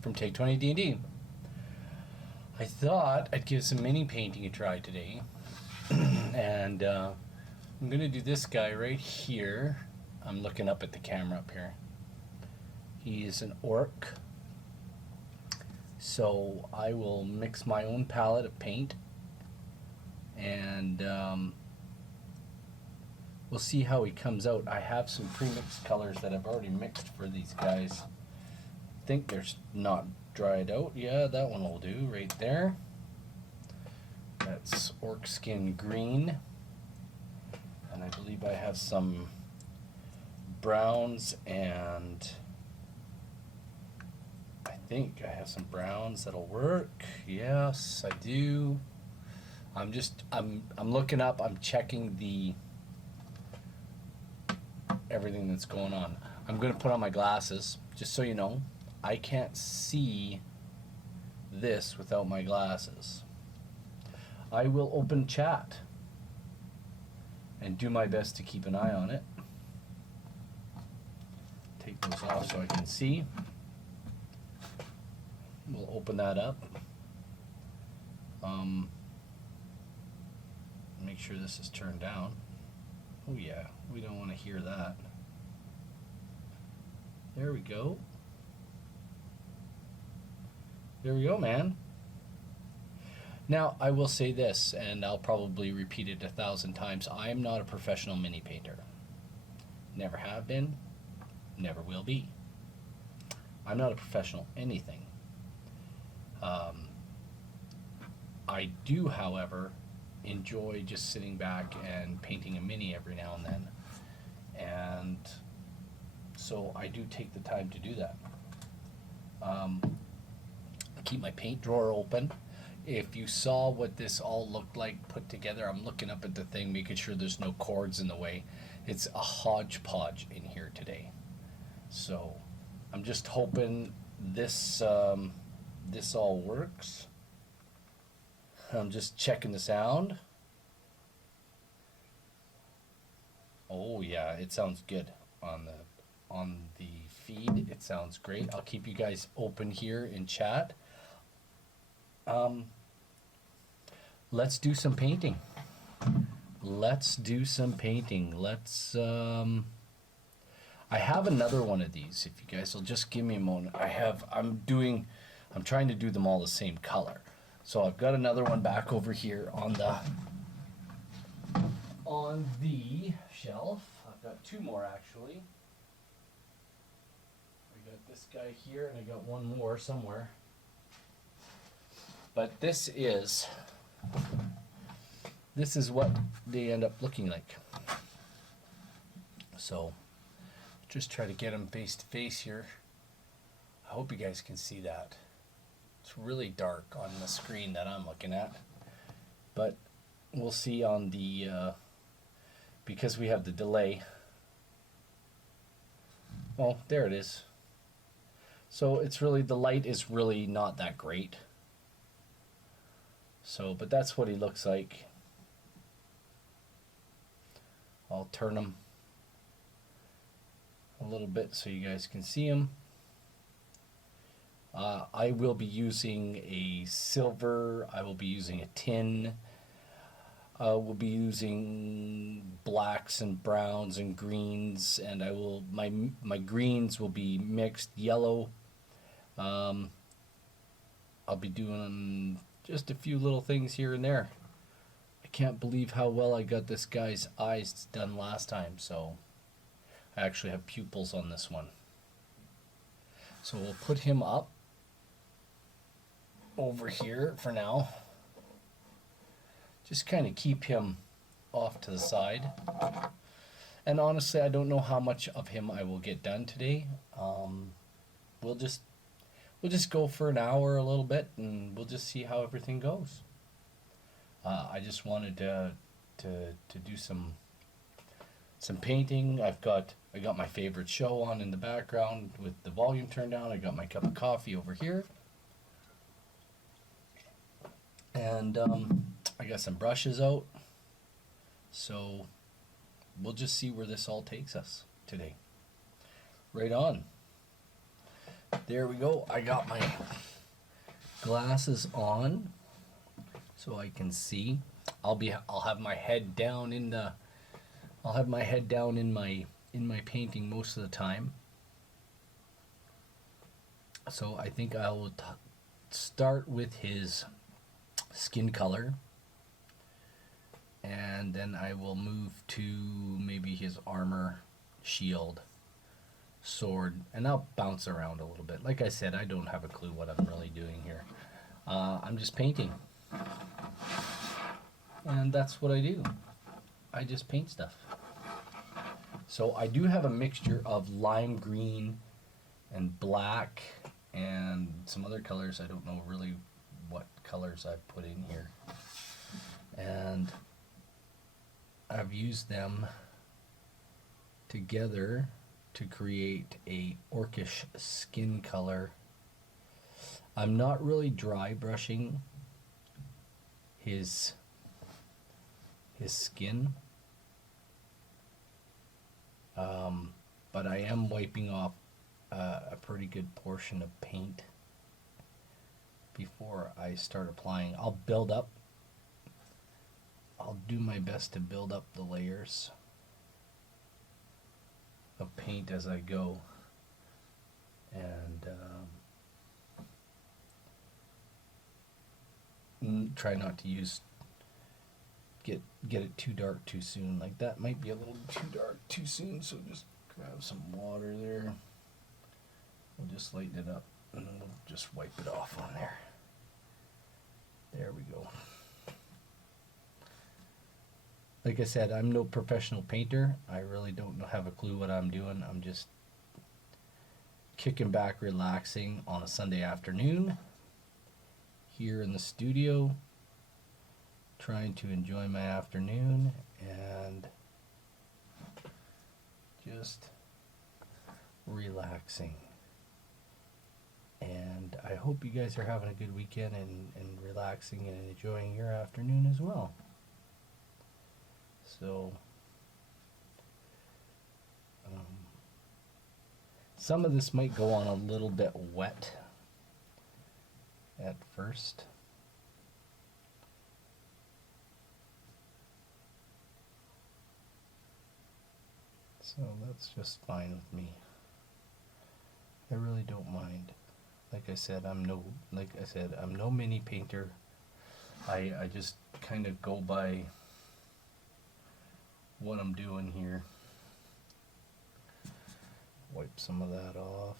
from Take20 D&D. I thought I'd give some mini painting a try today. And I'm going to do this guy right here. I'm looking up at the camera up here. He's an orc. So I will mix my own palette of paint. And we'll see how he comes out. I have some pre-mixed colors that I've already mixed for these guys. I think they're not dried out. Yeah, that one will do right there. That's orc skin green. And I believe I have some browns, and I think I have some browns that'll work. Yes, I do. I'm looking up, I'm checking everything that's going on. I'm going to put on my glasses, just so you know. I can't see this without my glasses. I will open chat and do my best to keep an eye on it. Take those off so I can see. We'll open that up. Make sure this is turned down. Oh yeah, we don't want to hear that. There we go. There we go, man. Now, I will say this, and I'll probably repeat it 1,000 times. I am not a professional mini painter. Never have been, never will be. I'm not a professional anything. I do, however, enjoy just sitting back and painting a mini every now and then. And so I do take the time to do that. I keep my paint drawer open. If you saw what this all looked like put together, I'm looking up at the thing, making sure there's no cords in the way. It's a hodgepodge in here today. So I'm just hoping this this all works. I'm just checking the sound. Oh yeah, it sounds good on the feed. It sounds great. I'll keep you guys open here in chat. Let's do some painting. Let's do some painting. Let's I have another one of these. If you guys will just give me a moment. I'm trying to do them all the same color. So I've got another one back over here on the shelf. I've got two more actually. I got this guy here, and I got one more somewhere. But this is what they end up looking like. So just try to get them face to face here. I hope you guys can see that. It's really dark on the screen that I'm looking at, but we'll see on the because we have the delay. Well, there it is. So it's really, the light is really not that great. So, but that's what he looks like. I'll turn him a little bit so you guys can see him. I will be using a silver, I will be using a tin, we'll be using blacks and browns and greens, and my greens will be mixed yellow. I'll be doing just a few little things here and there. I can't believe how well I got this guy's eyes done last time, so I actually have pupils on this one. So we'll put him up over here for now. Just kind of keep him off to the side. And honestly, I don't know how much of him I will get done today. We'll just go for an hour, a little bit, and we'll just see how everything goes. I just wanted to do some painting. I got my favorite show on in the background with the volume turned down. I got my cup of coffee over here. And I got some brushes out. So we'll just see where this all takes us today. Right on. There we go. I got my glasses on so I can see. I'll have my head down in the I'll have my head down in my painting most of the time. So I think I will start with his skin color, and then I will move to maybe his armor, shield, sword, and I'll bounce around a little bit. Like I said, I don't have a clue what I'm really doing here. I'm just painting, and that's what I do. I just paint stuff. So I do have a mixture of lime green and black and some other colors. I don't know really what colors I've put in here. And I've used them together to create a orcish skin color. I'm not really dry brushing his skin, but I am wiping off a pretty good portion of paint before I start applying. I'll do my best to build up the layers of paint as I go, and try not to get it too dark too soon. Like that might be a little too dark too soon, so just grab some water there. We'll just lighten it up and then we'll just wipe it off on there. There we go. Like I said, I'm no professional painter. I really don't have a clue what I'm doing. I'm just kicking back, relaxing on a Sunday afternoon here in the studio, trying to enjoy my afternoon and just relaxing. And I hope you guys are having a good weekend and relaxing and enjoying your afternoon as well. So some of this might go on a little bit wet at first. So that's just fine with me. I really don't mind. Like I said, I'm no mini painter. I just kind of go by what I'm doing here. Wipe some of that off.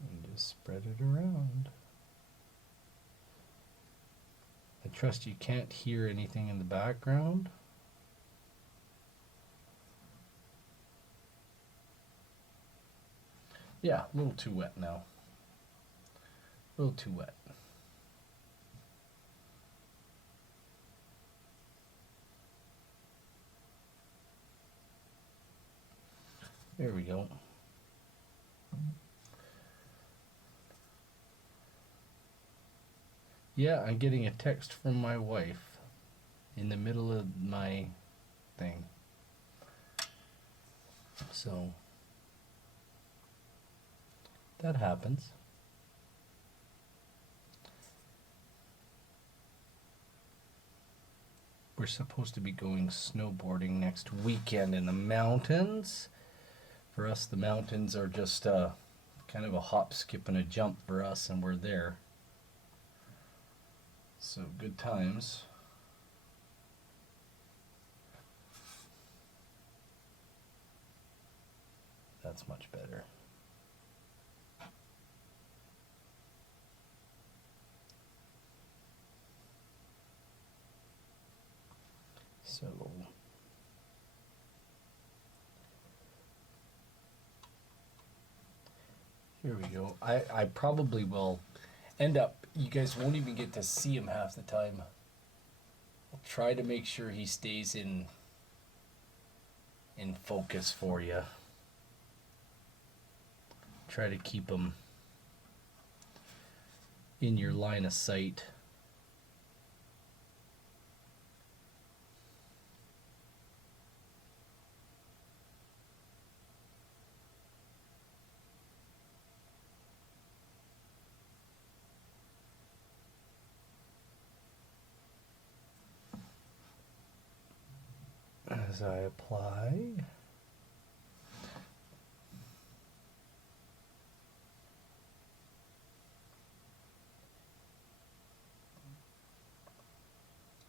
And just spread it around. I trust you can't hear anything in the background. Yeah, a little too wet now. A little too wet. There we go. Yeah, I'm getting a text from my wife in the middle of my thing. So that happens. We're supposed to be going snowboarding next weekend in the mountains. For us, the mountains are just kind of a hop, skip, and a jump for us, and we're there. So good times. That's much better. So here we go. I probably will end up, you guys won't even get to see him half the time. I'll try to make sure he stays in focus for you. Try to keep him in your line of sight. as I apply.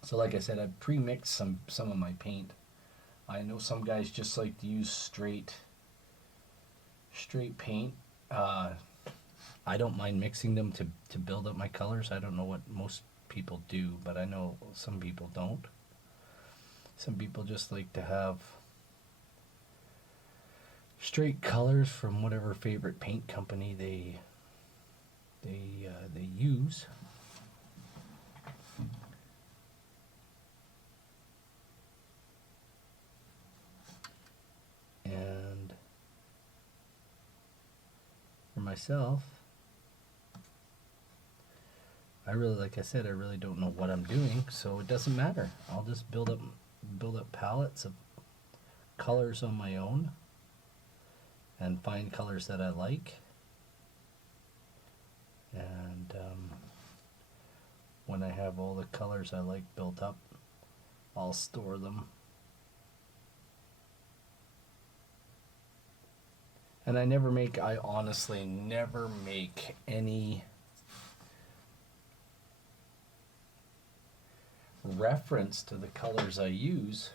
So like I said, I've pre-mixed some of my paint. I know some guys just like to use straight paint. I don't mind mixing them to build up my colors. I don't know what most people do, but I know some people don't. Some people just like to have straight colors from whatever favorite paint company they use. And for myself, I really, like I said, I really don't know what I'm doing, so it doesn't matter. I'll just build up palettes of colors on my own and find colors that I like. And when I have all the colors I like built up, I'll store them. And I honestly never make any reference to the colors I use.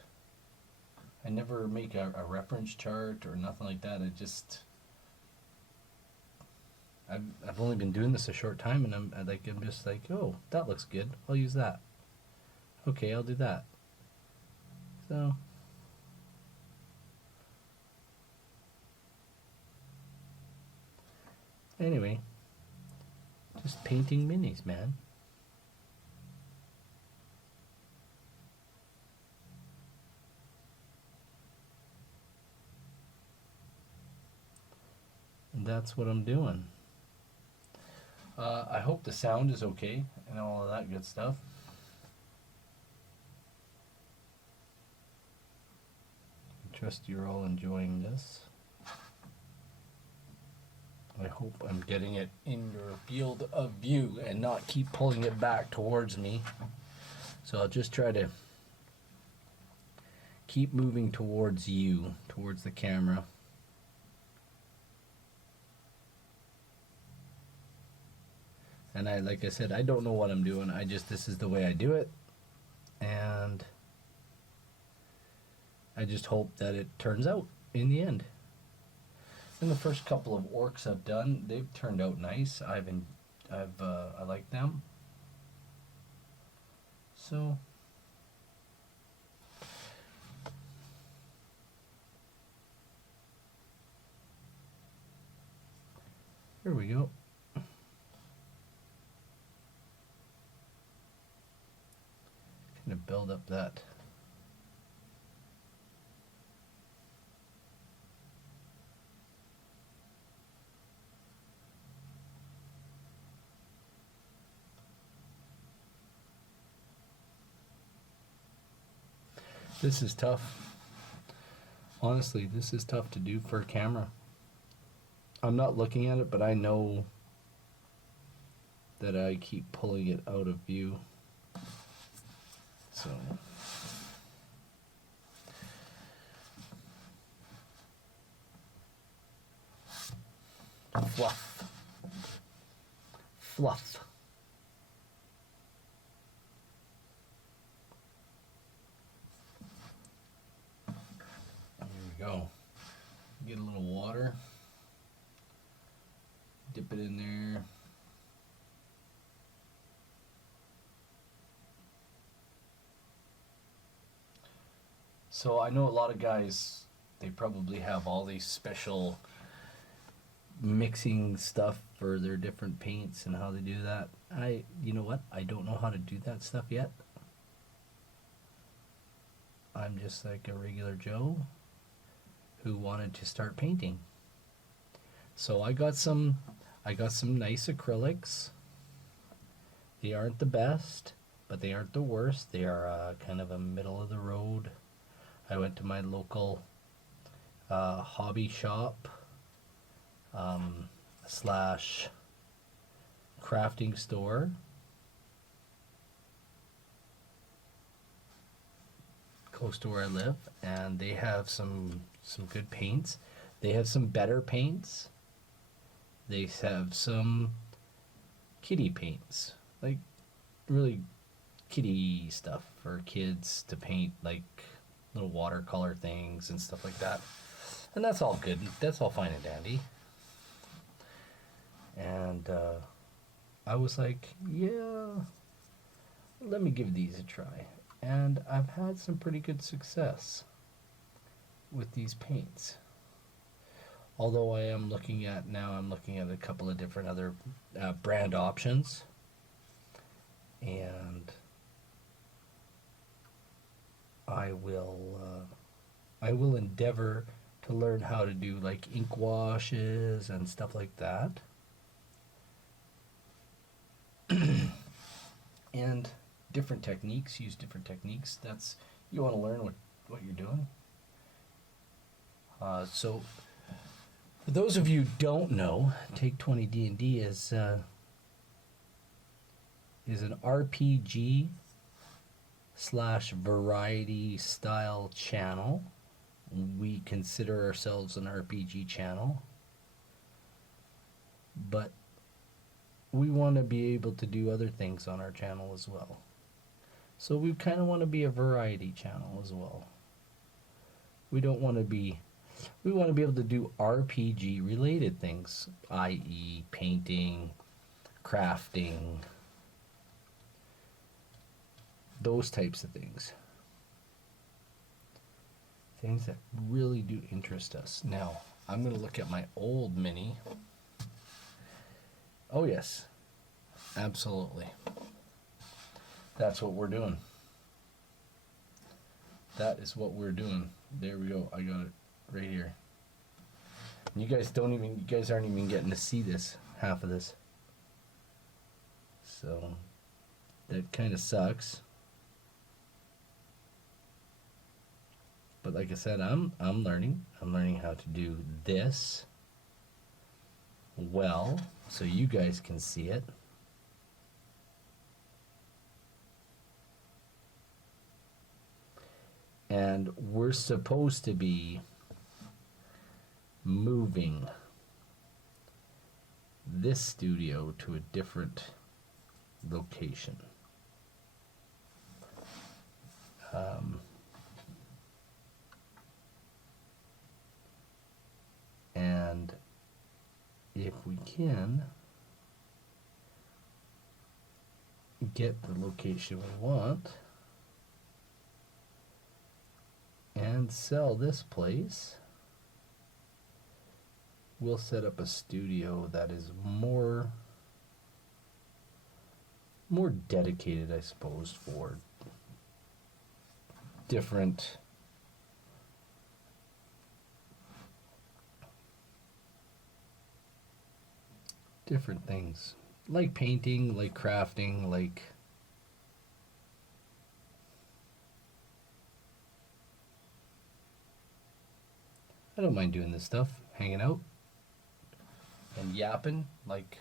I never make a reference chart or nothing like that. I've only been doing this a short time, and I'm just like, oh, that looks good. I'll use that. Okay, I'll do that. So anyway, just painting minis, man. And that's what I'm doing. I hope the sound is okay and all of that good stuff. I trust you're all enjoying this. I hope I'm getting it in your field of view and not keep pulling it back towards me. So I'll just try to keep moving towards you, towards the camera. And like I said, I don't know what I'm doing. This is the way I do it. And I just hope that it turns out in the end. And the first couple of orcs I've done, they've turned out nice. I like them. So here we go. Kind of build up that. This is tough. Honestly, this is tough to do for a camera. I'm not looking at it, but I know that I keep pulling it out of view. So fluff. There we go. Get a little water, dip it in there. So I know a lot of guys, they probably have all these special mixing stuff for their different paints and how they do that. You know what? I don't know how to do that stuff yet. I'm just like a regular Joe who wanted to start painting. So I got some nice acrylics. They aren't the best, but they aren't the worst. They are kind of a middle of the road. I went to my local hobby shop slash crafting store close to where I live, and they have some good paints. They have some better paints. They have some kiddie paints, like really kiddie stuff for kids to paint, like little watercolor things and stuff like that. And that's all good. That's all fine and dandy. And I was like, yeah, let me give these a try. And I've had some pretty good success with these paints. Although I'm looking at a couple of different other brand options. And I will endeavor to learn how to do like ink washes and stuff like that. And different techniques, use different techniques. That's, you want to learn what you're doing. So for those of you who don't know, Take20 D&D is an RPG / variety style channel. We consider ourselves an RPG channel, but we want to be able to do other things on our channel as well. So we kind of want to be a variety channel as well. We want to be able to do RPG related things, i.e. painting, crafting, those types of things. Things that really do interest us. Now, I'm going to look at my old mini. Oh yes, absolutely. That's what we're doing. That is what we're doing. There we go. I got it right here. And you guys aren't even getting to see this, half of this. So that kind of sucks. But like I said, I'm learning. I'm learning how to do this well, so you guys can see it. And we're supposed to be moving this studio to a different location. And if we can get the location we want and sell this place, we'll set up a studio that is more dedicated, I suppose, for different things, like painting, like crafting, like I don't mind doing this stuff, hanging out and yapping. Like,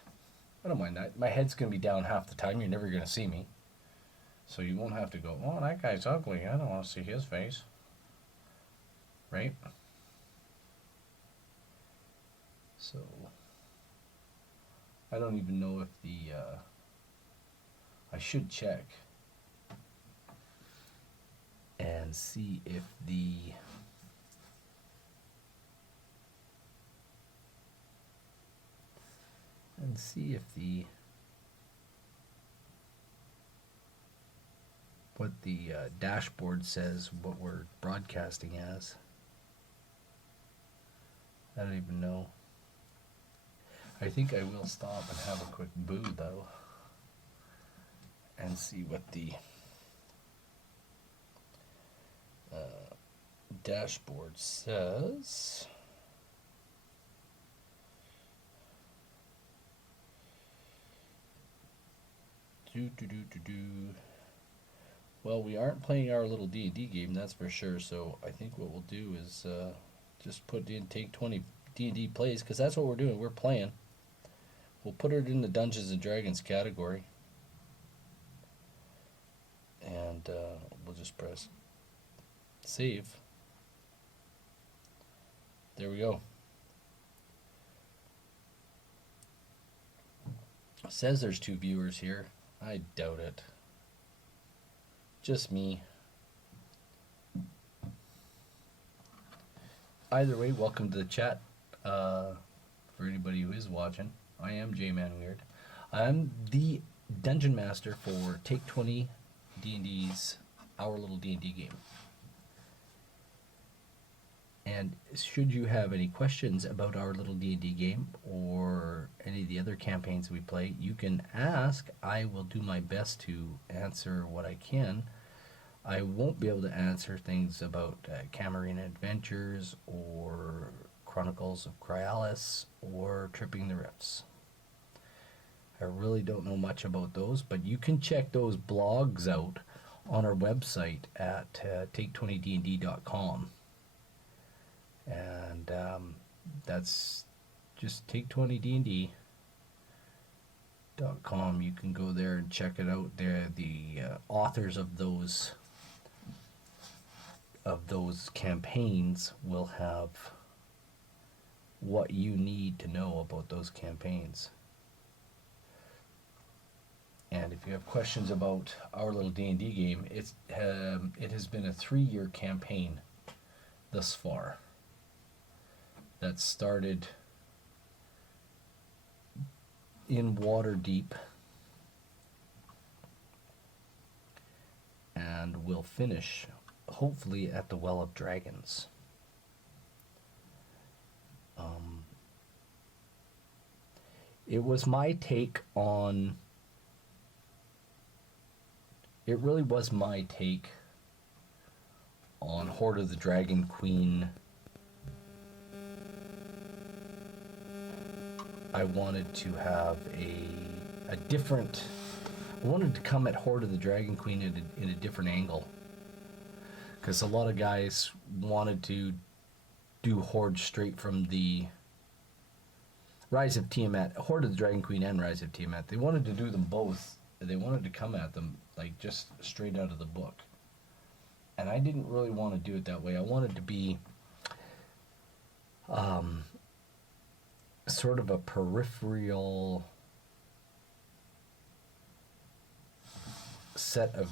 I don't mind that. My head's gonna be down half the time. You're never gonna see me, so you won't have to go, oh, that guy's ugly, I don't want to see his face, right? So I don't even know if the I should check and see if the what the dashboard says, what we're broadcasting as. I don't even know. I think I will stop and have a quick boo though, and see what the dashboard says. Well, we aren't playing our little D&D game, that's for sure. So I think what we'll do is just put in Take20 D&D plays, because that's what we're doing. We're playing. We'll put it in the Dungeons and Dragons category, and we'll just press Save. There we go. It says there's 2 viewers here. I doubt it. Just me. Either way, welcome to the chat. For anybody who is watching, I am J-Man Weird. I'm the Dungeon Master for Take20 D&D's Our Little D&D game. And should you have any questions about Our Little D&D game or any of the other campaigns we play, you can ask. I will do my best to answer what I can. I won't be able to answer things about Camarine Adventures or Chronicles of Cryallis or Tripping the Rifts. I really don't know much about those, but you can check those blogs out on our website at take20dnd.com. And that's just take20dnd.com. You can go there and check it out. They're the authors of those campaigns will have what you need to know about those campaigns. And if you have questions about Our Little D&D game, it has been a 3-year campaign thus far. That started in Waterdeep and will finish hopefully at the Well of Dragons. It was my take on... It really was my take on Hoard of the Dragon Queen. I wanted to have a different... I wanted to come at Hoard of the Dragon Queen in a different angle. Because a lot of guys wanted to do Horde straight from the Rise of Tiamat, Horde of the Dragon Queen and Rise of Tiamat. They wanted to do them both. They wanted to come at them like just straight out of the book. And I didn't really want to do it that way. I wanted to be sort of a peripheral set of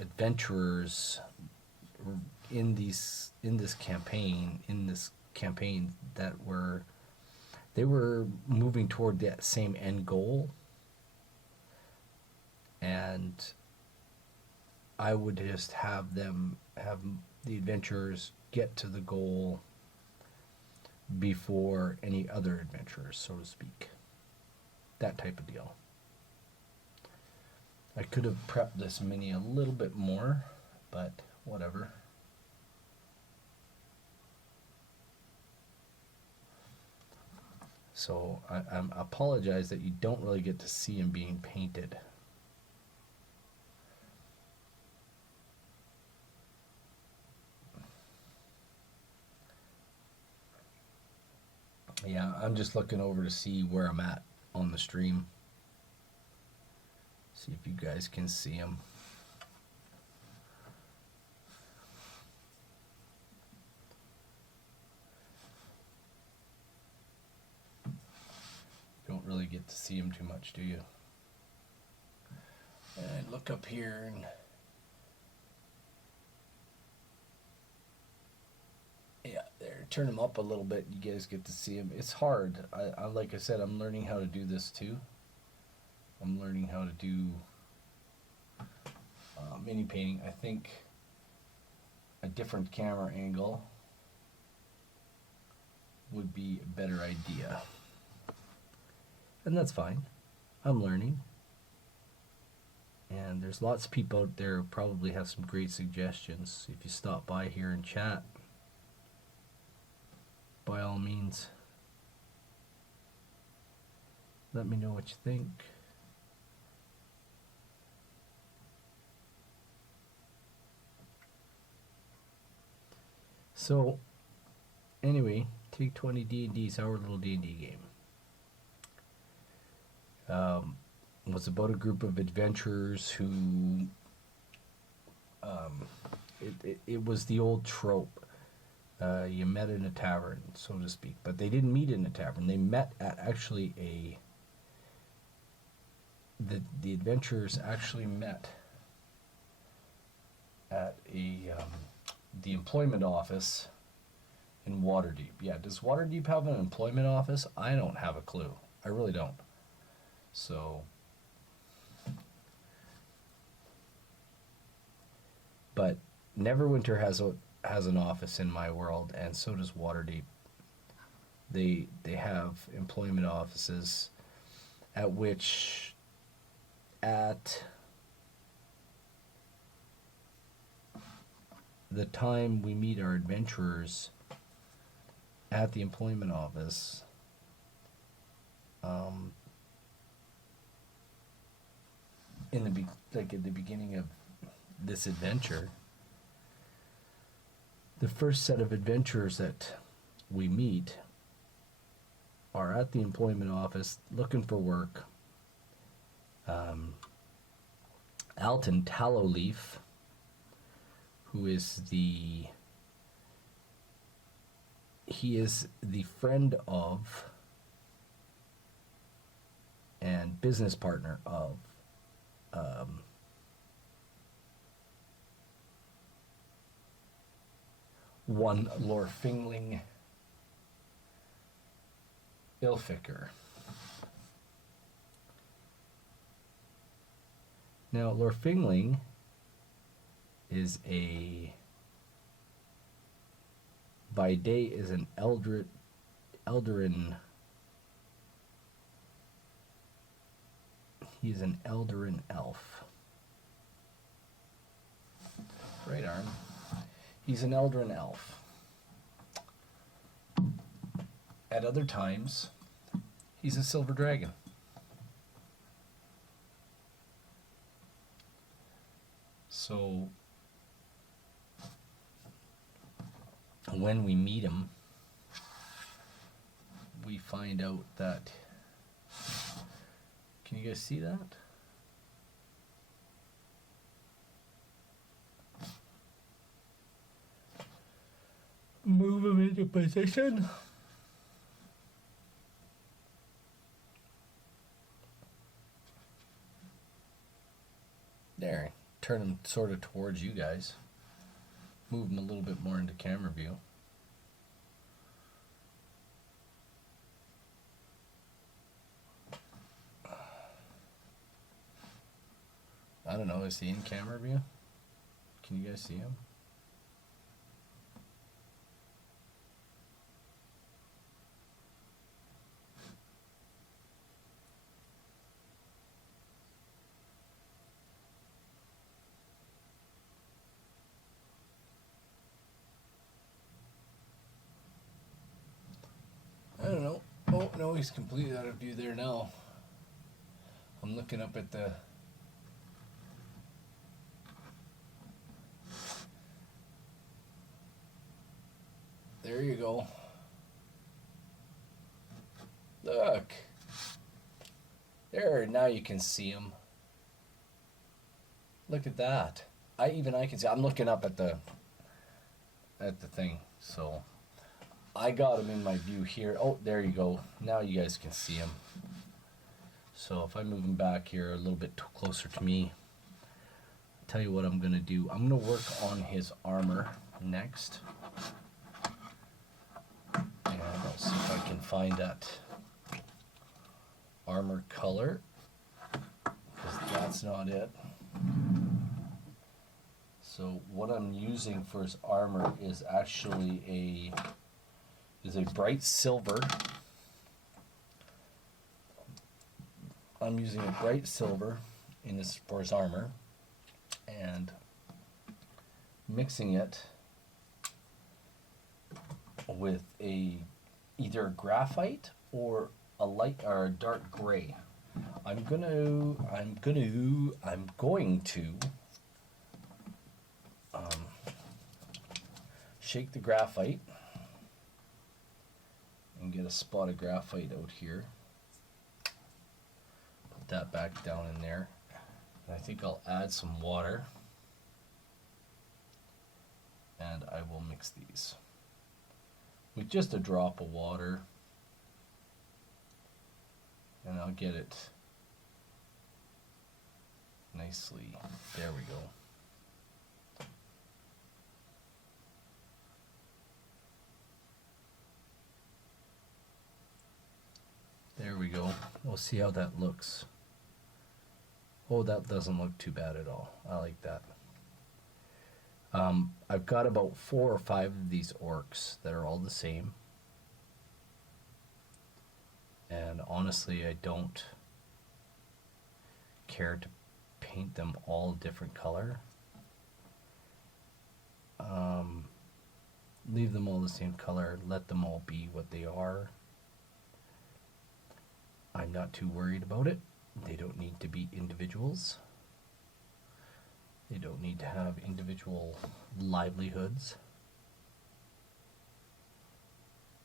adventurers in this campaign that were moving toward that same end goal, and I would just have the adventurers get to the goal before any other adventurers, so to speak. That type of deal. I could have prepped this mini a little bit more, but whatever. So I apologize that you don't really get to see him being painted. Yeah, I'm just looking over to see where I'm at on the stream. See if you guys can see him. Don't really get to see him too much, do you? And look up here and yeah, there. Turn him up a little bit. You guys get to see him. It's hard. I like I said, I'm learning how to do this too. I'm learning how to do mini painting. I think a different camera angle would be a better idea. And that's fine. I'm learning. And there's lots of people out there who probably have some great suggestions. If you stop by here and chat, by all means, let me know what you think. So, anyway, Take20 D&D's Our Little D&D game. Was about a group of adventurers who it was the old trope. You met in a tavern, so to speak, but they didn't meet in a tavern. They met at actually the adventurers actually met at the employment office in Waterdeep. Yeah, does Waterdeep have an employment office? I don't have a clue. I really don't. So, but Neverwinter has an office in my world, and so does Waterdeep. They have employment offices at the time we meet our adventurers at the employment office, at the beginning of this adventure, the first set of adventurers that we meet are at the employment office looking for work. Alton Tallowleaf, who is he is the friend of and business partner of one Lorfingling Ilfiker. Now, Lorfingling is by day is an Eldarin. He is an Eldarin elf. Right arm. He's an Eldarin elf. At other times, he's a silver dragon. So, when we meet him, we find out that... Can you guys see that? Move him into position. There. Turn him sort of towards you guys. Move him a little bit more into camera view. I don't know, is he in camera view? Can you guys see him? I don't know. Oh, no, he's completely out of view there now. I'm looking up at the... There you go. Look. There, now you can see him. Look at that. I can see. I'm looking up at the thing, so I got him in my view here. Oh, there you go. Now you guys can see him. So if I move him back here a little bit closer to me, I'll tell you what I'm gonna do. I'm gonna work on his armor next. And I'll see if I can find that armor color, because that's not it. So what I'm using for his armor is actually a bright silver. I'm using a bright silver for his armor, and mixing it with either a graphite or a light or a dark gray. I'm going to shake the graphite and get a spot of graphite out here. Put that back down in there. And I think I'll add some water. and I will mix these with just a drop of water, and I'll get it nicely. There we go. There we go. We'll see how that looks. Oh, that doesn't look too bad at all. I like that. I've got about 4 or 5 of these orcs that are all the same. And honestly, I don't care to paint them all different color. Leave them all the same color. Let them all be what they are. I'm not too worried about it. They don't need to be individuals. They don't need to have individual livelihoods.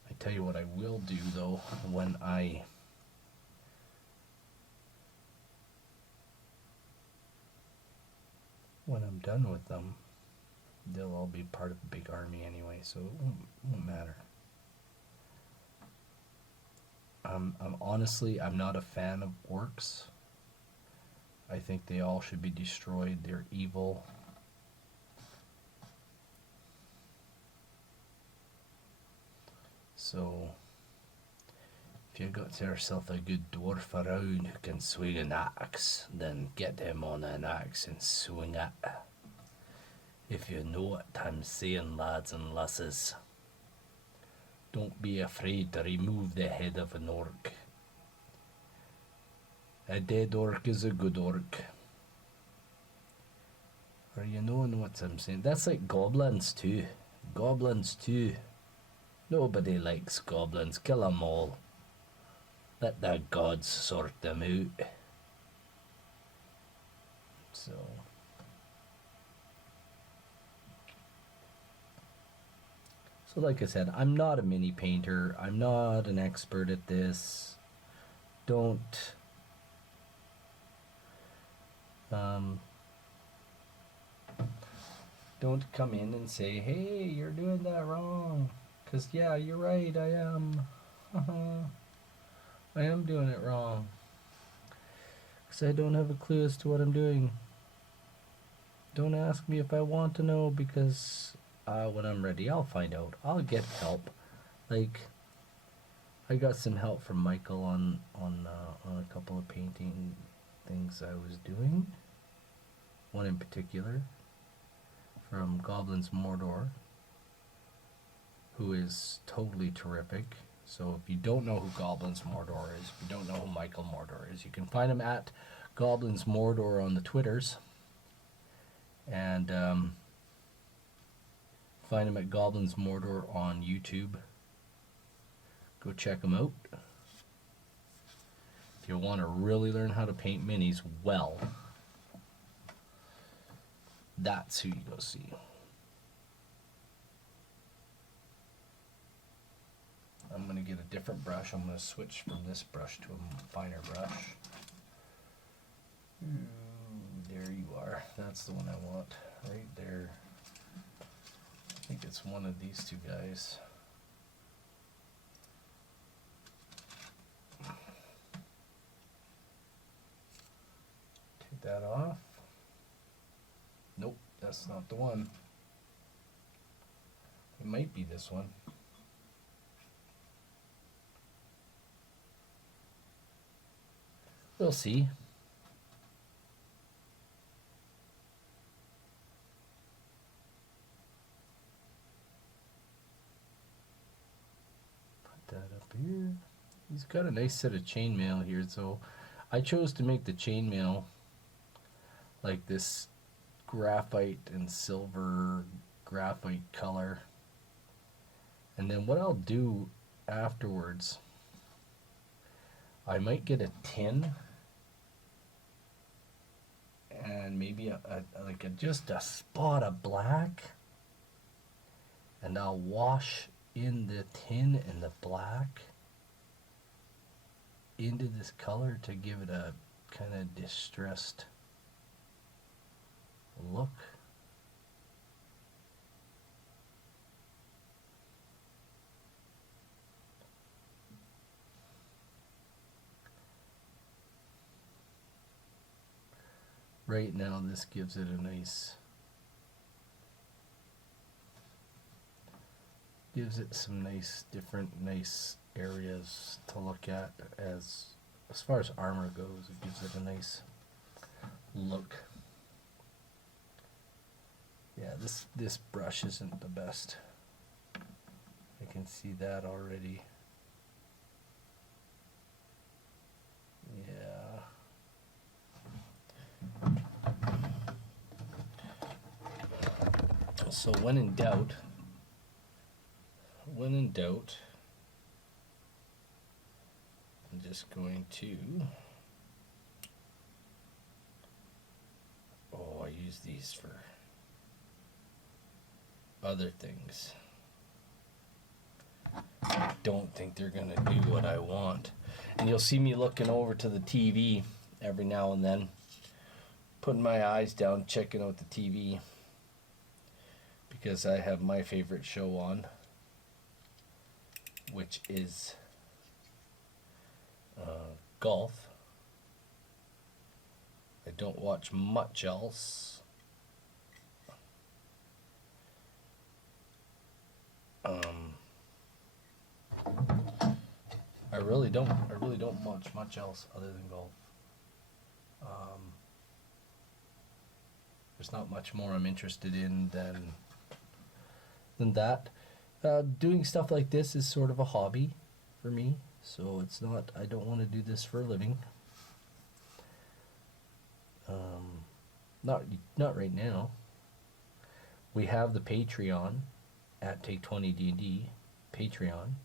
I tell you what I will do though, when I'm done with them, they'll all be part of a big army anyway, so it won't matter. Honestly, I'm not a fan of orcs. I think they all should be destroyed. They're evil. So, if you got yourself a good dwarf around who can swing an axe, then get him on an axe and swing it. If you know what I'm saying, lads and lasses. Don't be afraid to remove the head of an orc. A dead orc is a good orc. Are you knowing what I'm saying? That's like goblins too. Goblins too. Nobody likes goblins. Kill them all. Let the gods sort them out. So... So like I said, I'm not a mini painter. I'm not an expert at this. Don't come in and say, hey, you're doing that wrong. Because yeah, you're right, I am. I am doing it wrong. Because I don't have a clue as to what I'm doing. Don't ask me if I want to know, because when I'm ready, I'll find out. I'll get help. Like, I got some help from Michael on a couple of painting things I was doing. One in particular from Goblins Mordor, who is totally terrific. So if you don't know who Goblins Mordor is, if you don't know who Michael Mordor is, you can find him at Goblins Mordor on the Twitters. And find him at Goblins Mordor on YouTube. Go check him out. If you want to really learn how to paint minis well, that's who you go see. I'm going to get a different brush. I'm going to switch from this brush to a finer brush. There you are. That's the one I want. Right there. I think it's one of these two guys. Take that off. Nope, that's not the one. It might be this one. We'll see. Put that up here. He's got a nice set of chainmail here, so I chose to make the chainmail like this graphite and silver graphite color. And then what I'll do afterwards, I might get a tin and maybe just a spot of black, and I'll wash in the tin and the black into this color to give it a kind of distressed look. right now this gives it a nice, gives it some nice, different nice areas to look at. As far as armor goes, it gives it a nice look. Yeah, this brush isn't the best. I can see that already. Yeah. So when in doubt, I'm just going to, oh, I use these for other things. I don't think they're gonna do what I want. And you'll see me looking over to the TV every now and then, putting my eyes down, checking out the TV, because I have my favorite show on, which is golf. I don't watch much else. I really don't watch much else other than golf. There's not much more I'm interested in than that. Doing stuff like this is sort of a hobby for me, so it's not, I don't want to do this for a living. Not right now. We have the Patreon at Take20 D&D Patreon.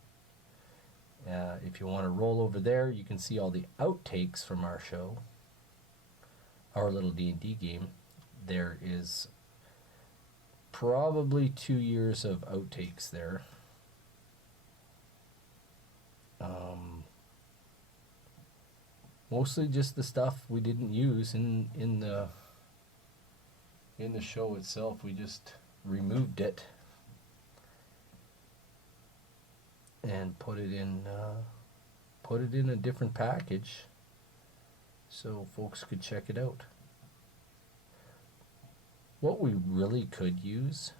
If you want to roll over there, you can see all the outtakes from our show, our little D&D game. There is probably 2 years of outtakes there. Mostly just the stuff we didn't use in the show itself. We just removed it and put it in a different package so folks could check it out. What we really could use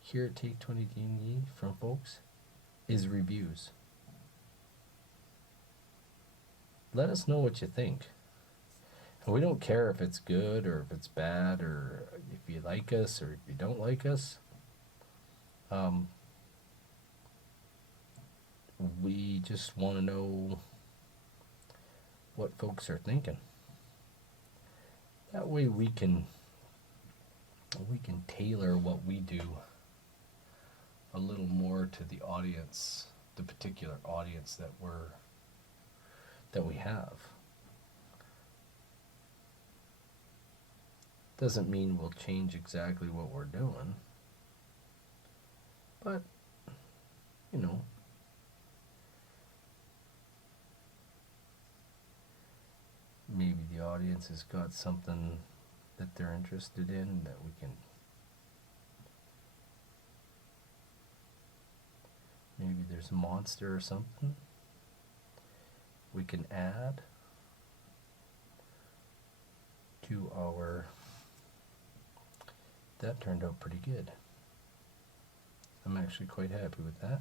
here at Take20 D&D from folks is reviews. Let us know what you think. And we don't care if it's good or if it's bad or if you like us or if you don't like us. We just want to know what folks are thinking. That way we can tailor what we do a little more to the audience, the particular audience that we have. Doesn't mean we'll change exactly what we're doing, but you know, maybe the audience has got something that they're interested in that we can, maybe there's a monster or something we can add to our, that turned out pretty good. I'm actually quite happy with that.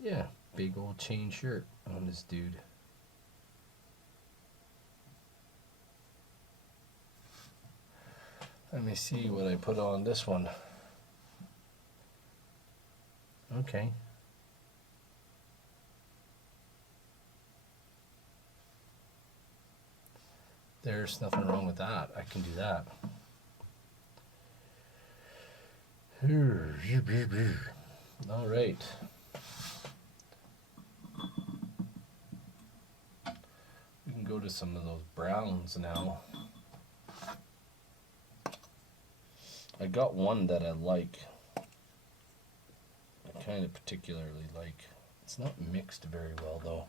Yeah, big old chain shirt on this dude. Let me see what I put on this one. Okay. There's nothing wrong with that. I can do that. All right. We can go to some of those browns now. I got one that I like. I kind of particularly like. It's not mixed very well though.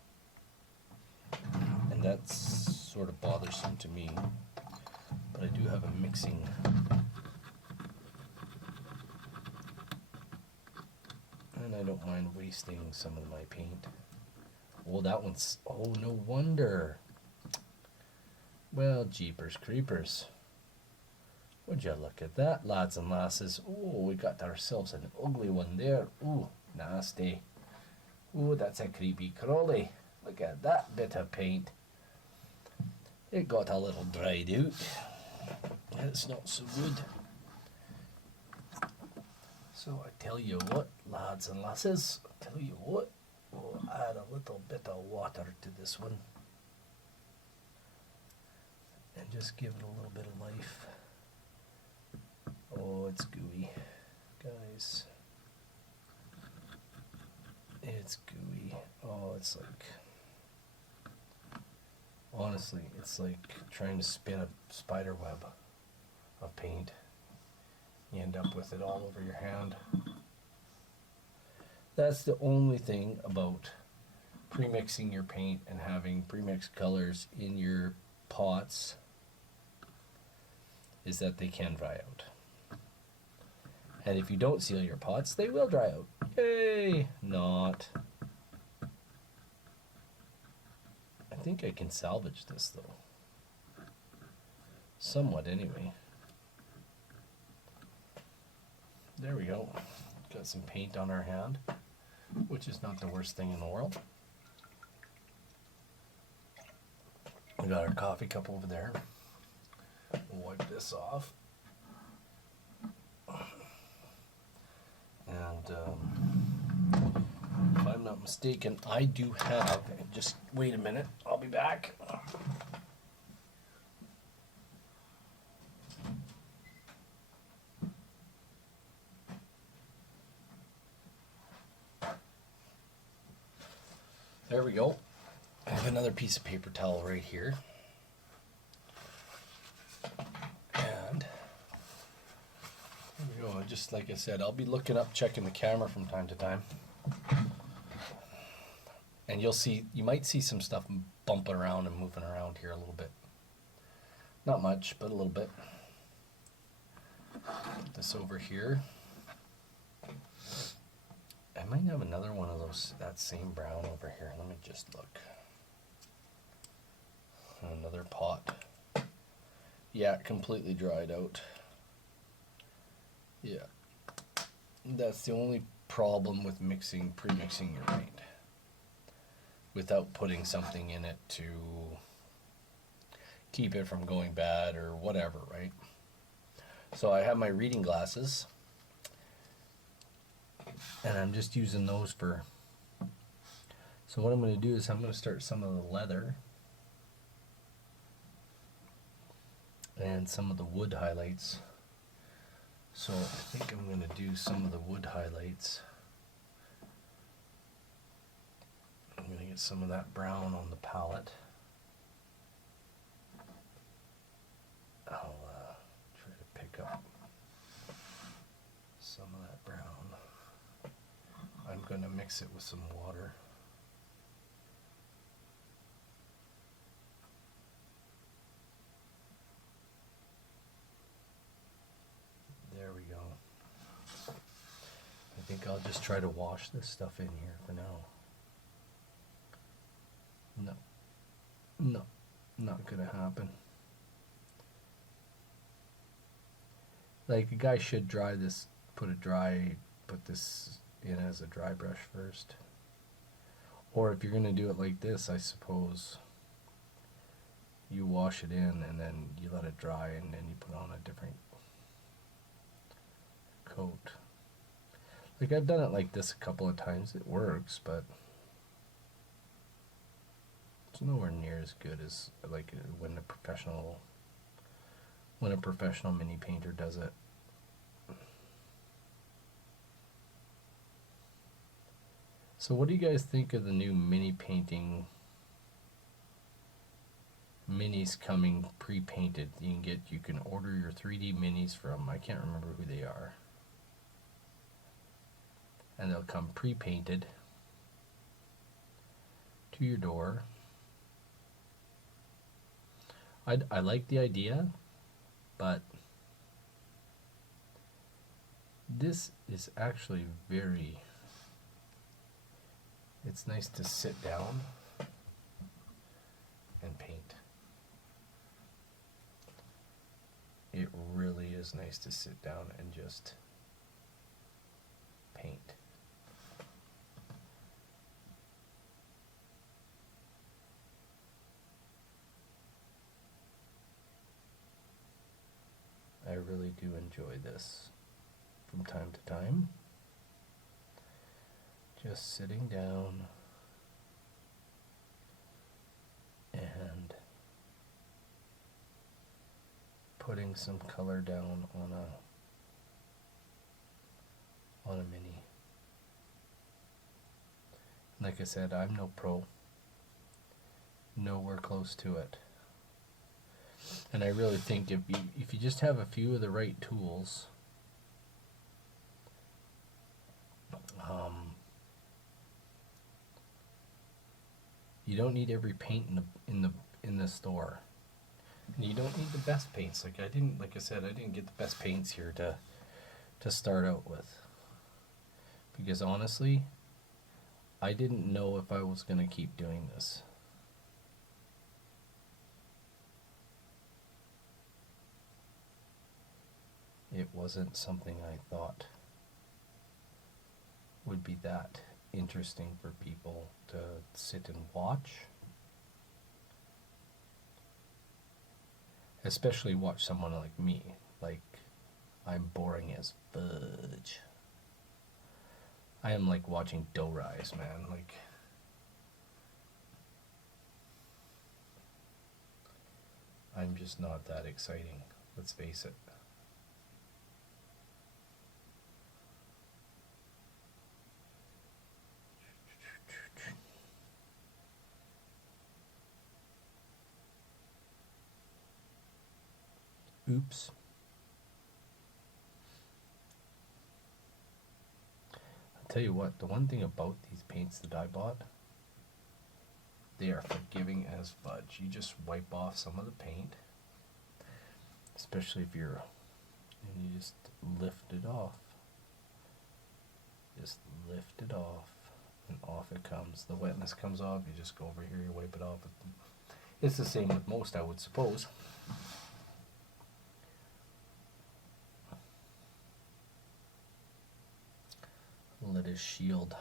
And that's sort of bothersome to me. But I do have a mixing. And I don't don't mind wasting some of my paint. Oh, that one's, oh, no wonder. Well, jeepers creepers. Would you look at that, lads and lasses? Oh, we got ourselves an ugly one there. Ooh, nasty. Ooh, that's a creepy crawly. Look at that bit of paint. It got a little dried out. It's not so good. So I tell you what, lads and lasses, I tell you what, we'll add a little bit of water to this one. And just give it a little bit of life. Oh, it's gooey, guys. It's gooey. Oh, it's like, honestly, it's like trying to spin a spider web of paint. You end up with it all over your hand. That's the only thing about pre-mixing your paint and having pre-mixed colors in your pots, is that they can dry out. And if you don't seal your pots, they will dry out. Yay! Not. I think I can salvage this though. Somewhat anyway. There we go. Got some paint on our hand, which is not the worst thing in the world. We got our coffee cup over there. We'll wipe this off. And if I'm not mistaken, I do have, just wait a minute, I'll be back. There we go. I have another piece of paper towel right here. And there we go. Just like I said, I'll be looking up, checking the camera from time to time. And you'll see, you might see some stuff bumping around and moving around here a little bit. Not much, but a little bit. Put this over here. I might have another one of those, that same brown over here. Let me just look. Another pot. Yeah, completely dried out. Yeah. That's the only problem with mixing, pre-mixing your paint. Without putting something in it to keep it from going bad or whatever, right? So I have my reading glasses. And I'm just using those for, so what I'm going to do is I'm going to start some of the leather and some of the wood highlights. So I think I'm going to do some of the wood highlights. I'm going to get some of that brown on the palette. I'll try to pick up some of that brown. I'm going to mix it with some water. There we go. I think I'll just try to wash this stuff in here for now. No, not going to happen. Like, a guy should dry this, put this in as a dry brush first. Or if you're going to do it like this, I suppose you wash it in and then you let it dry and then you put on a different coat. Like, I've done it like this a couple of times. It works, but it's nowhere near as good as like when a professional mini painter does it. So what do you guys think of the new mini painting minis coming pre-painted? You can order your 3D minis from, I can't remember who they are. And they'll come pre-painted to your door. I like the idea, but this is actually very It's nice to sit down and paint. It really is nice to sit down and just paint. I really do enjoy this from time to time. Just sitting down and putting some color down on a mini. Like I said, I'm no pro. Nowhere close to it. And I really think if you just have a few of the right tools, you don't need every paint in the store. And you don't need the best paints. Like I said, I didn't get the best paints here to start out with. Because honestly, I didn't know if I was going to keep doing this. It wasn't something I thought would be that interesting for people to sit and watch. Especially watch someone like me. Like, I'm boring as fudge. I am like watching dough rise, man. Like, I'm just not that exciting. Let's face it. Oops. I'll tell you what, the one thing about these paints that I bought, they are forgiving as fudge. You just wipe off some of the paint, especially if and you just lift it off. Just lift it off, and off it comes. The wetness comes off, you just go over here, you wipe it off. It's the same with most, I would suppose. Let his shield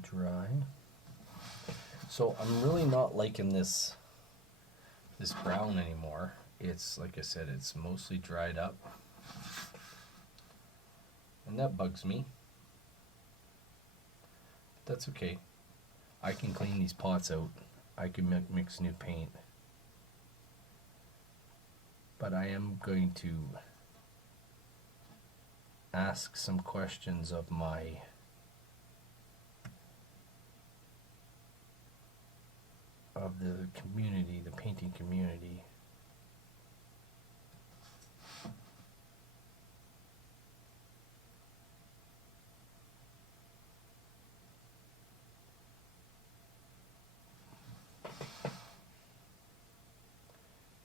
dry. So I'm really not liking this brown anymore. It's, like I said, it's mostly dried up, and that bugs me. But that's okay. I can clean these pots out. I can mix new paint. But I am going to ask some questions of the community, the painting community.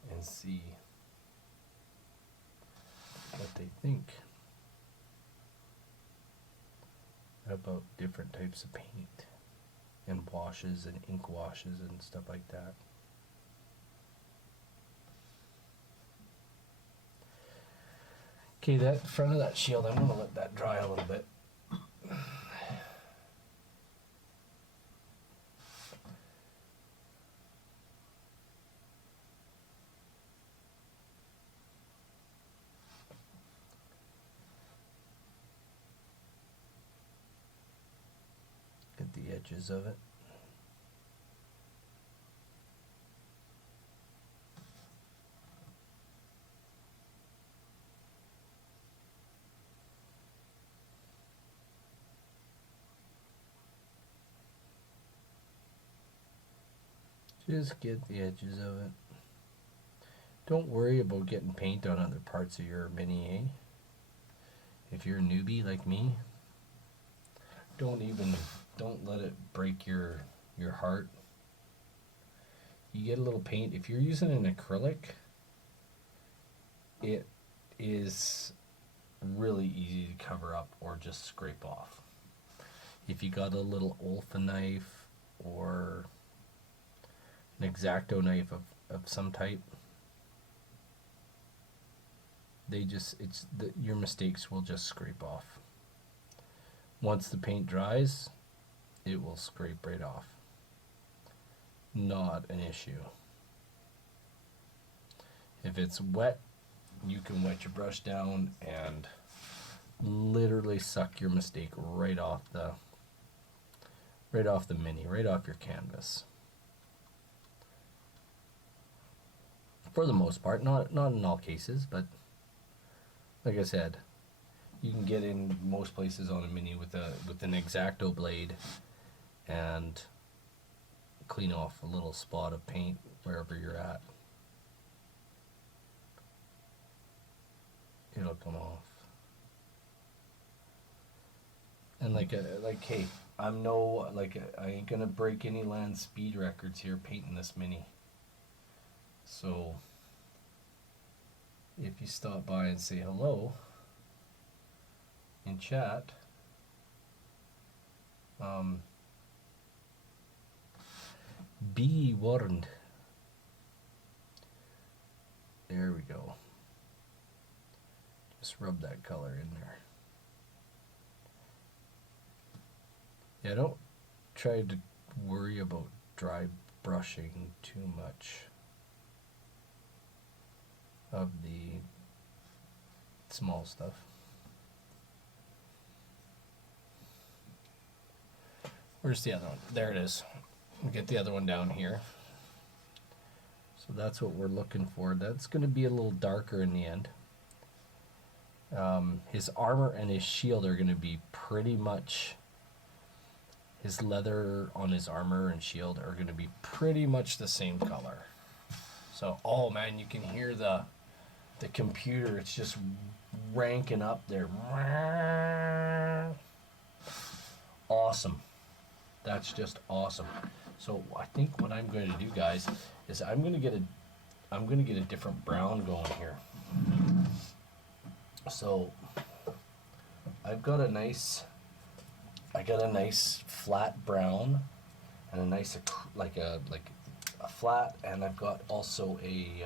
And see what they think about different types of paint and washes and ink washes and stuff like that. Okay, that front of that shield, I'm going to let that dry a little bit. Get the edges of it. Just get the edges of it. Don't worry about getting paint on other parts of your mini, eh? If you're a newbie like me, don't let it break your heart. You get a little paint. If you're using an acrylic, is really easy to cover up or just scrape off. If you got a little Olfa knife or an X-Acto knife of some type, your mistakes will just scrape off. Once the paint dries, it will scrape right off. Not an issue. If it's wet, you can wet your brush down and literally suck your mistake right off the mini, right off your canvas. For the most part, not in all cases, but like I said, you can get in most places on a mini with an X-Acto blade and clean off a little spot of paint wherever you're at. It'll come off. And hey, I ain't gonna break any land speed records here painting this mini. So if you stop by and say hello in chat, be warned. There we go. Just rub that color in there. Yeah, don't try to worry about dry brushing too much of the small stuff. Where's the other one? There it is. We'll get the other one down here. So that's what we're looking for. That's going to be a little darker in the end. His armor and his shield are going to be pretty much, his leather on his armor and shield are going to be pretty much the same color. So, oh man, you can hear the computer. It's just ranking up there. Awesome. That's just awesome. So I think what I'm going to do, guys, is I'm going to get a different brown going here. So I got a nice flat brown and a nice like a flat, and I've got also a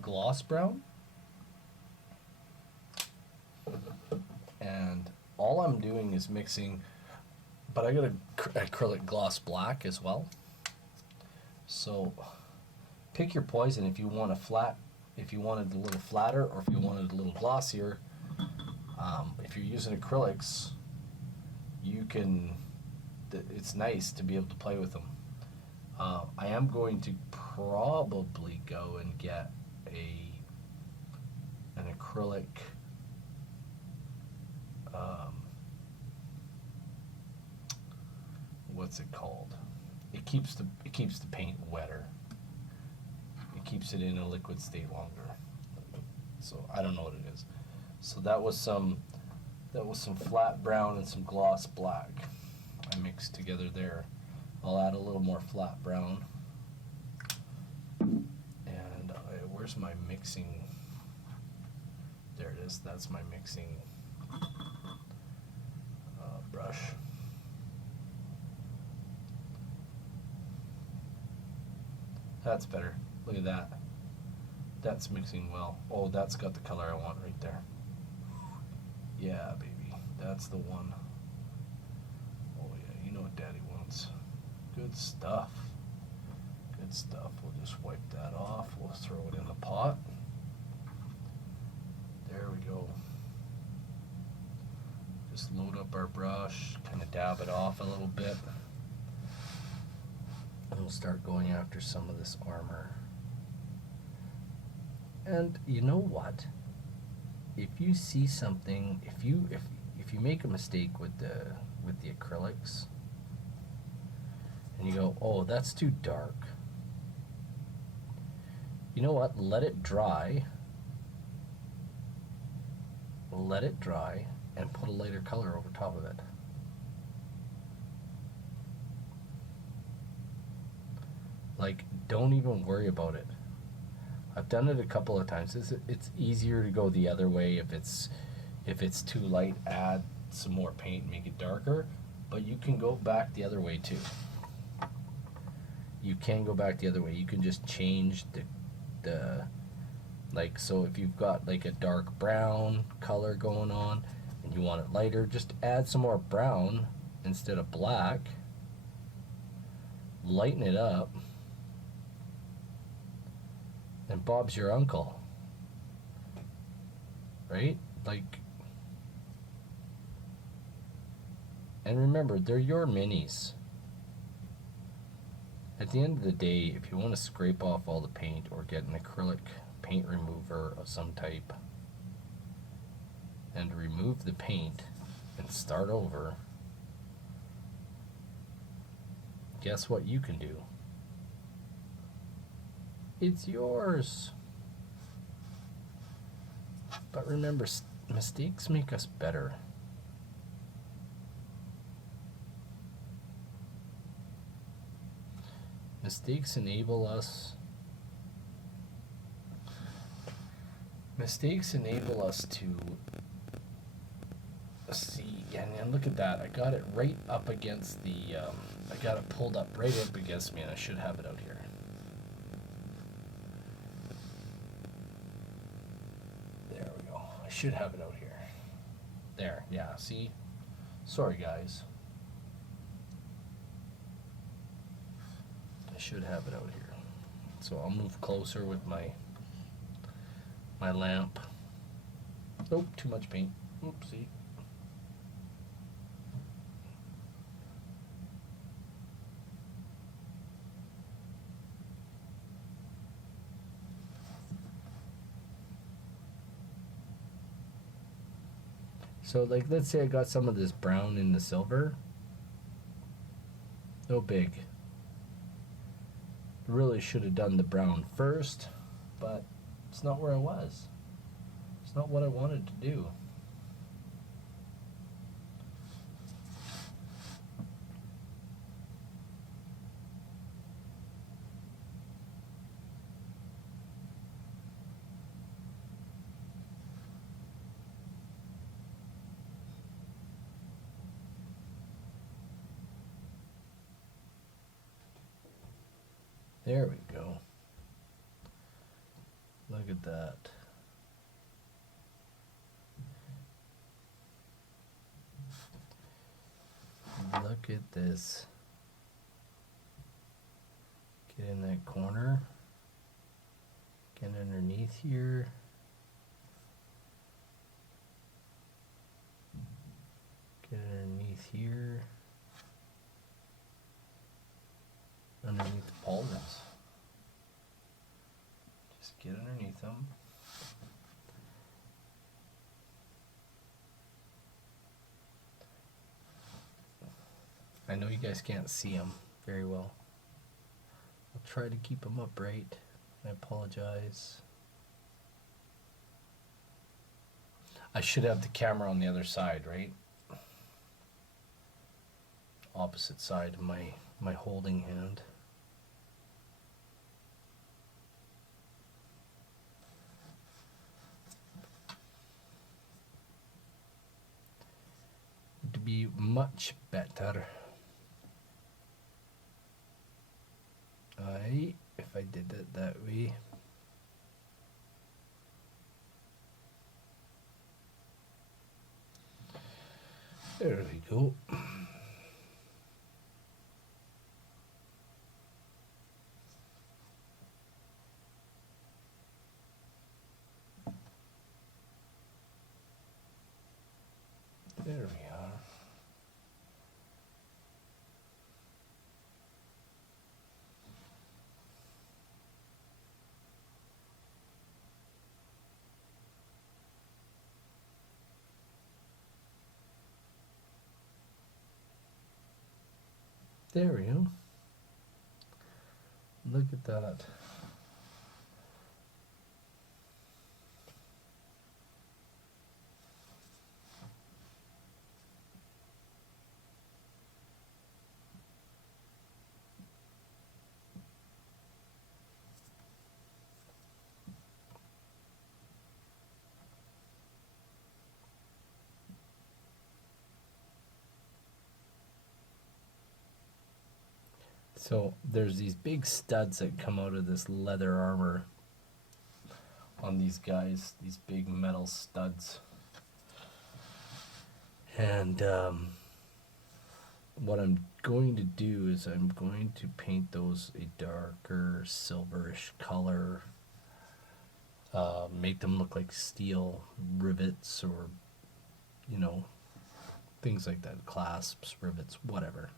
gloss brown. And all I'm doing is mixing, but I got a acrylic gloss black as well. So pick your poison. If you want if you wanted a little flatter, or if you wanted a little glossier. If you're using acrylics, you can. It's nice to be able to play with them. I am going to probably go and get an acrylic. What's it called? It keeps the paint wetter. It keeps it in a liquid state longer. So I don't know what it is. So that was some flat brown and some gloss black I mixed together there. I'll add a little more flat brown. And where's my mixing? There it is. That's my mixing brush. That's better. Look at that. That's mixing well. Oh, that's got the color I want right there. Yeah, baby. That's the one. Oh, yeah. You know what Daddy wants. Good stuff. Good stuff. We'll just wipe that off. We'll throw it in the pot. There we go. Just load up our brush, kind of dab it off a little bit. And we'll start going after some of this armor. And you know what? If you see something, if you make a mistake with the acrylics, and you go, oh, that's too dark. You know what? Let it dry. Let it dry and put a lighter color over top of it. Like, don't even worry about it. I've done it a couple of times. It's easier to go the other way if it's too light, add some more paint, make it darker, but you can go back the other way too. You can go back the other way. You can just change the like, so if you've got like a dark brown color going on and you want it lighter, just add some more brown instead of black. Lighten it up. And Bob's your uncle. Right? Like, and remember, they're your minis. At the end of the day, if you want to scrape off all the paint or get an acrylic paint remover of some type and remove the paint and start over, guess what you can do? It's yours. But remember, mistakes make us better. Mistakes enable us to see, and look at that. I got it right up against the, I got it pulled up right up against me, and I should have it out here. There we go. I should have it out here. There, yeah, see? Sorry, guys. I should have it out here. So I'll move closer with my lamp. Oh, too much paint. Oopsie. So, like, let's say I got some of this brown in the silver. No big. Really should have done the brown first, but it's not where I was. It's not what I wanted to do. There we go. Look at that. Look at this. Get in that corner. Get underneath here. Get underneath here. Underneath the pauldrons. Just get underneath them. I know you guys can't see them very well. I'll try to keep them upright. I apologize. I should have the camera on the other side, right? Opposite side of my holding hand. To be much better. If I did it that way. There we go. There we are. There we go. Look at that. So there's these big studs that come out of this leather armor on these guys, these big metal studs. And what I'm going to do is I'm going to paint those a darker silverish color, make them look like steel rivets or, you know, things like that, clasps, rivets, whatever.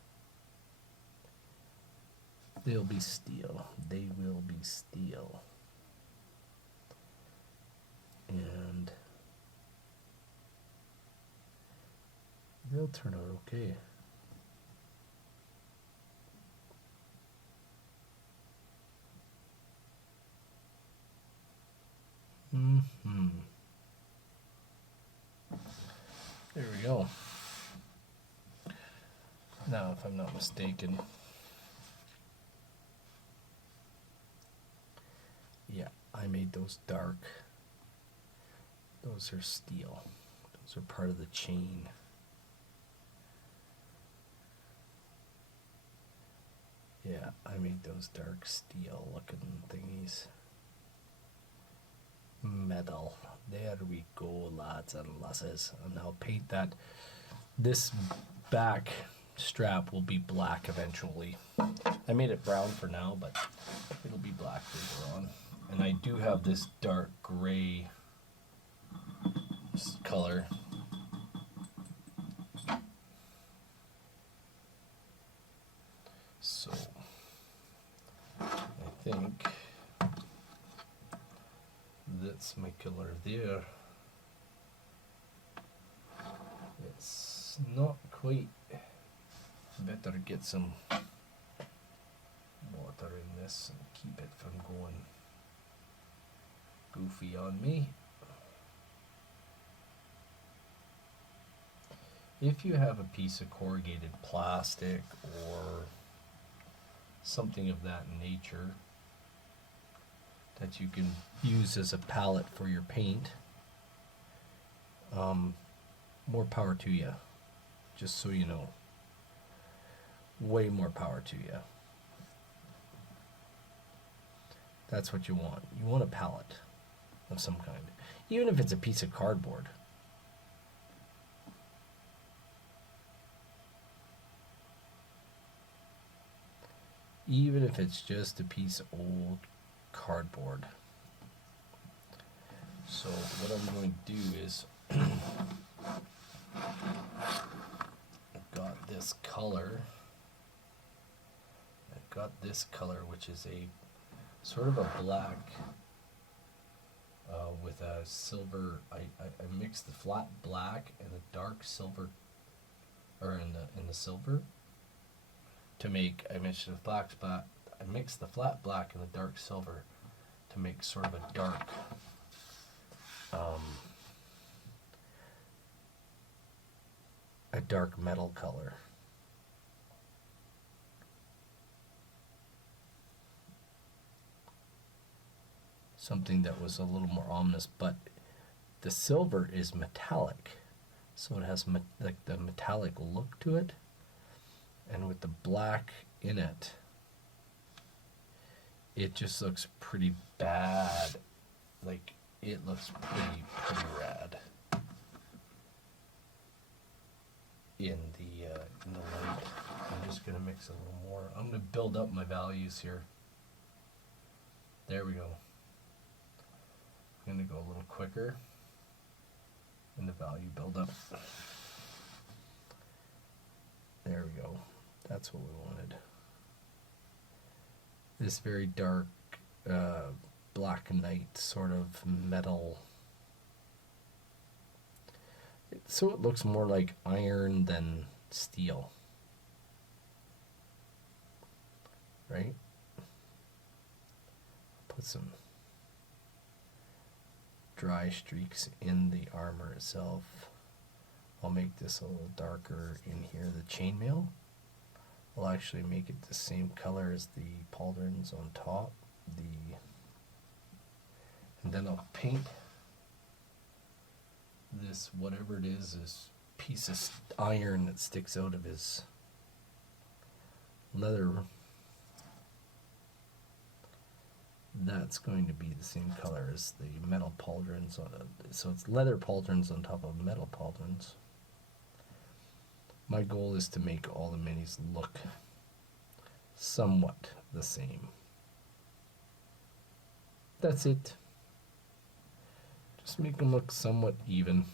They'll be steel. They will be steel. And they'll turn out okay. There we go. Now, if I'm not mistaken, yeah, I made those dark. Those are steel. Those are part of the chain. Yeah, I made those dark steel looking thingies. Metal. There we go, lads and lasses. And I'll paint that. This back strap will be black eventually. I made it brown for now, but it'll be black later on. And I do have this dark gray color. So I think that's my color there. It's not quite. Better get some water in this and keep it from going goofy on me. If you have a piece of corrugated plastic or something of that nature that you can use as a palette for your paint, more power to you, just so you know. Way more power to you. That's what you want. You want a palette of some kind, even if it's a piece of cardboard. Even if it's just a piece of old cardboard. So what I'm going to do is I've got this color. I've got this color, which is a sort of a black with a silver. I mixed the flat black and a dark silver, or in the silver, to make. I mixed the black spot. I mixed the flat black and the dark silver to make sort of a dark metal color. Something that was a little more ominous, but the silver is metallic, so it has like the metallic look to it, and with the black in it, it just looks pretty bad. Like, it looks pretty rad in the light. I'm just gonna mix a little more. I'm gonna build up my values here. There we go. I'm gonna go a little quicker in the value build up. There we go. That's what we wanted. This very dark black knight sort of metal. So it looks more like iron than steel. Right? Put some dry streaks in the armor itself. I'll make this a little darker in here. The chainmail, I'll actually make it the same color as the pauldrons on top. And then I'll paint this, whatever it is, this piece of iron that sticks out of his leather that's going to be the same color as the metal pauldrons on it. So it's leather pauldrons on top of metal pauldrons. My goal is to make all the minis look somewhat the same. That's it. Just make them look somewhat even.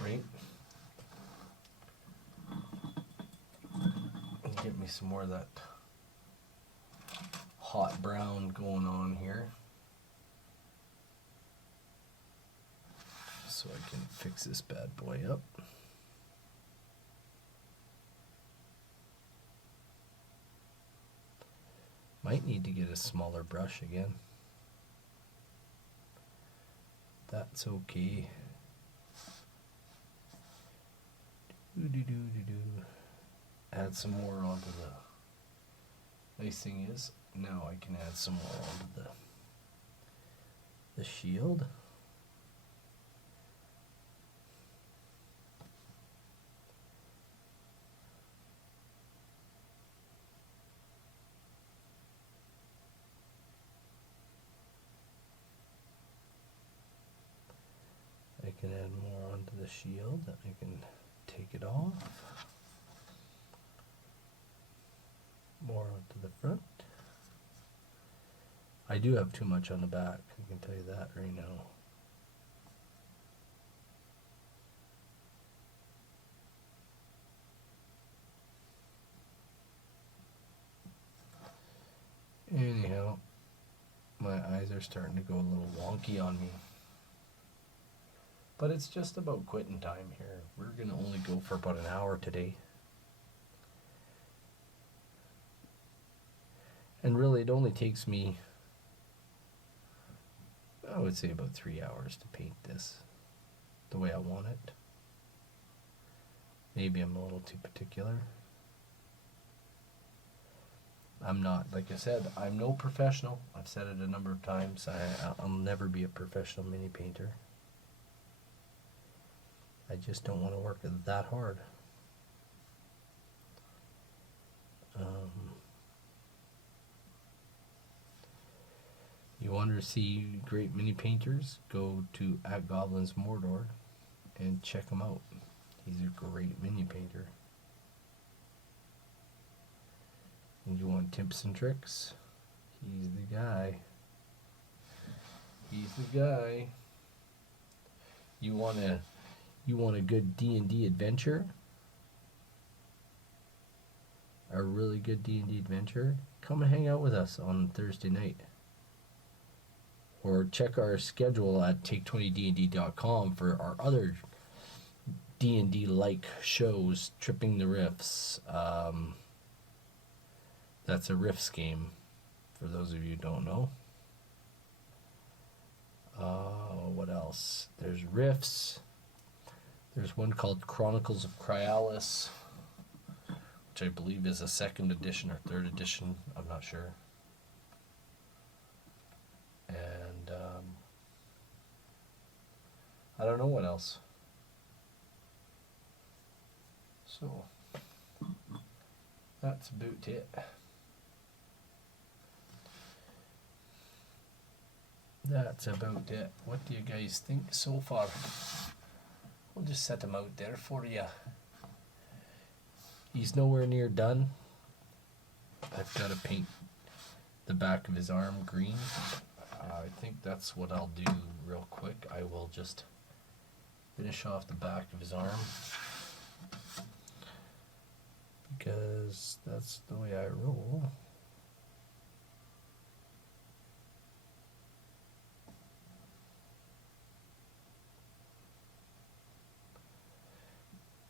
Right? And get me some more of that hot brown going on here, so I can fix this bad boy up. Might need to get a smaller brush again. That's okay. Add some more onto the... Nice thing is, now I can add some more onto the shield. I can add more onto the shield. I can take it off. More onto the front. I do have too much on the back, I can tell you that right now. Anyhow, my eyes are starting to go a little wonky on me. But it's just about quitting time here. We're gonna only go for about an hour today. And really, it only takes me, I would say, about 3 hours to paint this the way I want it. Maybe I'm a little too particular. I'm not, like I said, I'm no professional. I've said it a number of times. I'll never be a professional mini painter. I just don't want to work that hard. You want to see great mini painters? Go to @GoblinsMordor and check him out. He's a great mini painter. And you want tips and tricks? He's the guy. He's the guy. You want a good D&D adventure? A really good D&D adventure? Come and hang out with us on Thursday night. Or check our schedule at Take20dnd.com for our other D&D-like shows. Tripping the Riffs. That's a Riffs game, for those of you who don't know. What else? There's Riffs. There's one called Chronicles of Cryalis, which I believe is a 2nd edition or 3rd edition. I'm not sure. And I don't know what else. So that's about it. That's about it. What do you guys think so far? We'll just set him out there for you. He's nowhere near done. I've got to paint the back of his arm green. I think that's what I'll do real quick. I will just finish off the back of his arm, because that's the way I roll.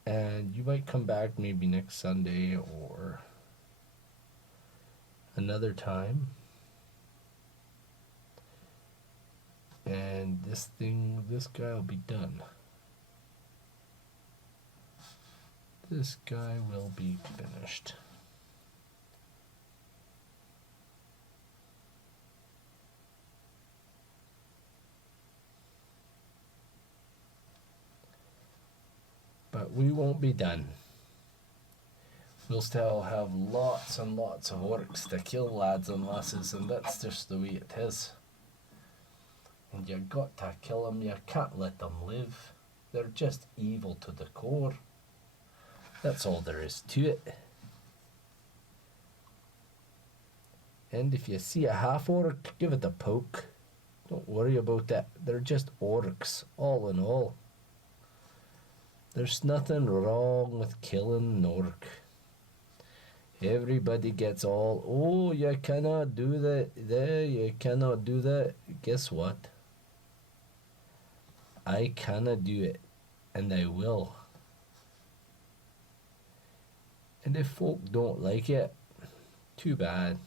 And you might come back maybe next Sunday or another time. And this guy will be done. This guy will be finished. But we won't be done. we'll still have lots and lots of orcs to kill, lads and lasses, and that's just the way it is. And you got to kill them, you can't let them live. They're just evil to the core. That's all there is to it. And if you see a half orc, give it a poke. Don't worry about that. They're just orcs, all in all. There's nothing wrong with killing an orc. Everybody gets all, oh, you cannot do that there, you cannot do that. Guess what? I cannot do it, and I will. And if folk don't like it, too bad.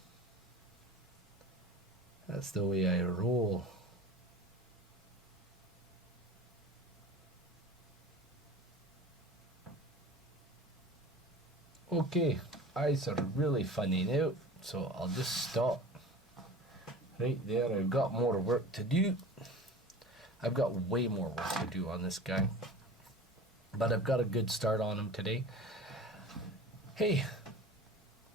That's the way I roll. Okay, eyes are really funny now, so I'll just stop right there. I've got more work to do. I've got way more work to do on this guy, but I've got a good start on him today. Hey,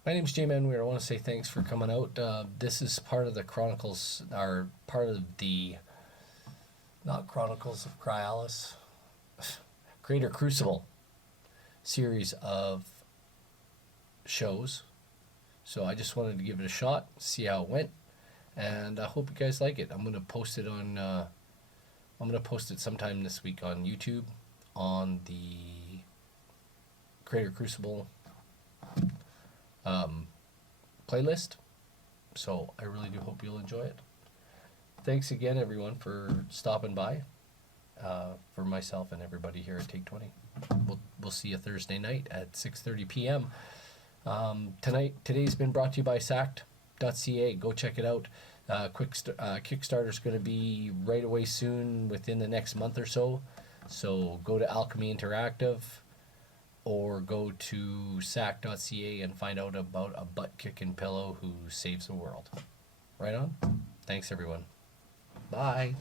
my name's J-Man Weir. I want to say thanks for coming out. This is part of the Chronicles, or part of the, not Chronicles of Cryalis, Creator Crucible series of shows. So I just wanted to give it a shot, see how it went, and I hope you guys like it. I'm gonna post it on I'm gonna post it sometime this week on YouTube on the Creator Crucible playlist. So I really do hope you'll enjoy it. Thanks again, everyone, for stopping by. For myself and everybody here at Take20. We'll see you Thursday night at 6:30 p.m. Today's been brought to you by sacked.ca. Go check it out. Kickstarter's going to be right away soon, within the next month or so. So go to Alchemy Interactive or go to sack.ca and find out about a butt-kicking pillow who saves the world. Right on? Thanks, everyone. Bye.